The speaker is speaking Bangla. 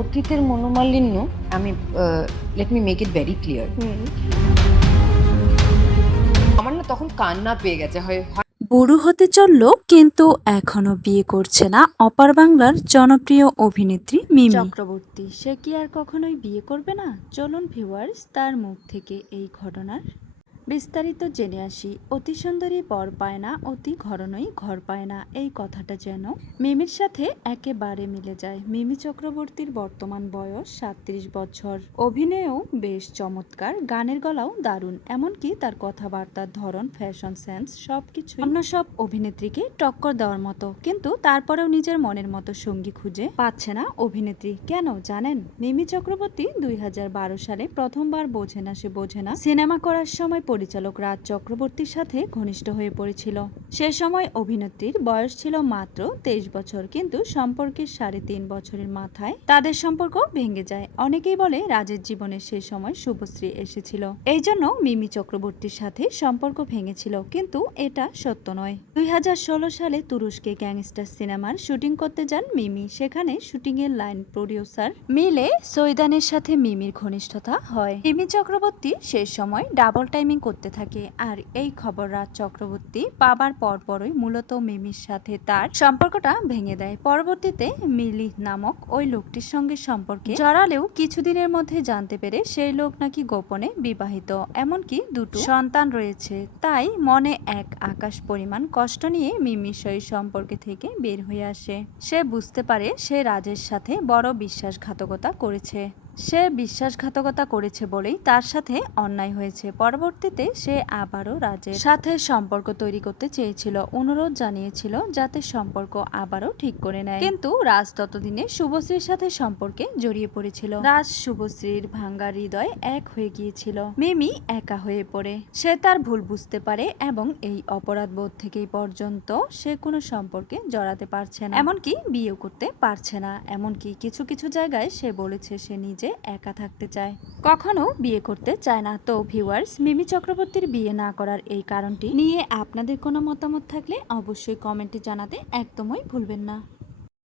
অতীতের মনোমালিন্য আমি let me make it very clear, আমার না তখন কান্না পেয়ে গেছে হয়। বুড়ো হতে চলল কিন্তু এখনো বিয়ে করছে না অপার বাংলার জনপ্রিয় অভিনেত্রী মিমি চক্রবর্তী। সে কি আর কখনোই বিয়ে করবে না? চলুন ভিউয়ার্স তার মুখ থেকে এই ঘটনার বিস্তারিত জেনে আসি। অতি সুন্দরী বর পায় না, অতি ঘরনই ঘর পায় না, এই কথাটা যেন মিমির সাথে একেবারে মিলে যায়। মিমি চক্রবর্তীর বর্তমান বয়স 37 বছর। অভিনয়েও বেশ চমৎকার, গানের গলাও দারুণ, এমনকি তার কথাবার্তার ধরন, ফ্যাশন সেন্স সবকিছু অন্য সব অভিনেত্রীকে টক্কর দেওয়ার মতো। কিন্তু তারপরেও নিজের মনের মতো সঙ্গী খুঁজে পাচ্ছে না অভিনেত্রী। কেন জানেন? মিমি চক্রবর্তী 2012 সালে প্রথমবার বোঝে না সে বোঝে না সিনেমা করার সময় পরিচালক রাজ চক্রবর্তীর সাথে ঘনিষ্ঠ হয়ে পড়েছিল। সে সময় অভিনেত্রীর বয়স ছিল মাত্র 23 বছর, কিন্তু সম্পর্কের 3.5 বছরের মাথায় তাদের সম্পর্ক ভেঙে যায়। অনেকেই বলে রাজের জীবনে সে সময় শুভশ্রী এসেছিল, এই জন্য মিমি চক্রবর্তীর সাথে সম্পর্ক ভেঙেছিল, কিন্তু এটা সত্য নয়। 2016 সালে তুরস্কে গ্যাংস্টার সিনেমার শুটিং করতে যান মিমি। সেখানে শুটিং এর লাইন প্রডিউসার মিলে সৈদানের সাথে মিমির ঘনিষ্ঠতা হয়। মিমি চক্রবর্তী শেষ সময় ডাবল টাইমিং করতে থাকে, আর এই খবর রাজ চক্রবর্তী পাবার পরপরই মূলত মিমির সাথে তার সম্পর্কটা ভেঙে দেয়। পরবর্তীতে মিলি নামক ওই লোকটির সঙ্গে সম্পর্কে জড়ালেও কিছুদিনের মধ্যে জানতে পেরে সেই লোক নাকি গোপনে বিবাহিত, এমনকি দুটো সন্তান রয়েছে। তাই মনে এক আকাশ পরিমাণ কষ্ট নিয়ে মিমি সেই সম্পর্কে থেকে বের হয়ে আসে। সে বুঝতে পারে সে রাজের সাথে বড় বিশ্বাসঘাতকতা করেছে। সে বিশ্বাসঘাতকতা করেছে বলেই তার সাথে অন্যায় হয়েছে। পরবর্তীতে সে আবারও রাজের সাথে সম্পর্ক তৈরি করতে চেয়েছিল, অনুরোধ জানিয়েছিল যাতে সম্পর্ক আবারও ঠিক করে নেয়। কিন্তু রাজ ততদিনে শুভশ্রীর সাথে সম্পর্কে জড়িয়ে পড়েছিল। রাজ শুভশ্রীর ভাঙ্গা হৃদয় এক হয়ে গিয়েছিল। মিমি একা হয়ে পড়ে। সে তার ভুল বুঝতে পারে এবং এই অপরাধ বোধ থেকেই পর্যন্ত সে কোনো সম্পর্কে জড়াতে পারছে না, এমনকি বিয়েও করতে পারছে না। এমনকি কিছু কিছু জায়গায় সে বলেছে সে নিজে একা থাকতে চায়, কখনো বিয়ে করতে চায় না। তো ভিউয়ার্স, মিমি চক্রবর্তীর বিয়ে না করার এই কারণটি নিয়ে আপনাদের কোনো মতামত থাকলে অবশ্যই কমেন্টে জানাতে একদমই ভুলবেন না।